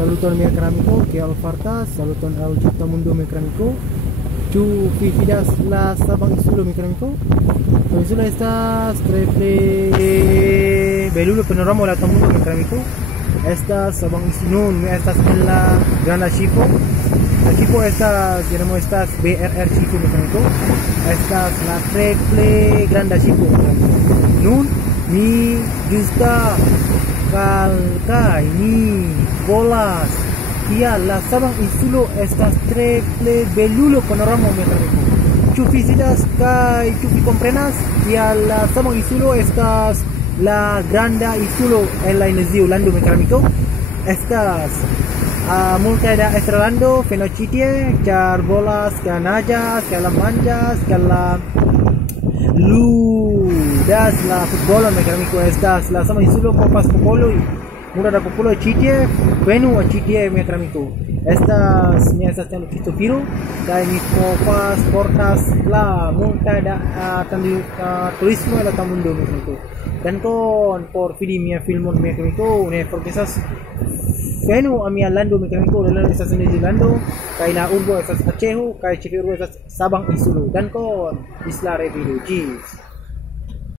Saluton mia amico, que alfartas, saluton al Cipta Mundo mia amico. Ĉu vi vidas la Sabang Insulo mia amico? La insulo estas tre belulo panoramo la mundo mia amico. Estas Sabang Insulo, nun mi estas en la granda ŝipo. La ŝipo estas, diremo, estas BRR ŝipo mia amico. Estas la tre granda ŝipo mia amico. Nun mi justa kaj ni volas tial la Sabang Insulo estas tre belulo panoramo mia amico. Ĉu vi vidas kaj ĉu vi komprenas? Tial la Sabang Insulo estas la granda insulo en la Indonezio lando mia amico. Estas multaj da estrarando feno ĉi tie, ĉar volas ke naĝas, ke la manĝas, ke la ludas la futbolon mia amico. Estas la Sabang Insulo povas popoloj, muda da popoloj ĉi tie venu ĉi tie mia amico. Mi estas en Kristofiro kaj mi povas portas la multaj da turismo en la mundo mia amico. Dankon por vidi mia filmon mia amico. Ne forgesas venu a mia lando mia amico. La lando estas en Zelando kaj la urbo estas Aceh kaj ĉefurbo estas Sabang Insulo. Dankon, ĝis la revido. Ĝis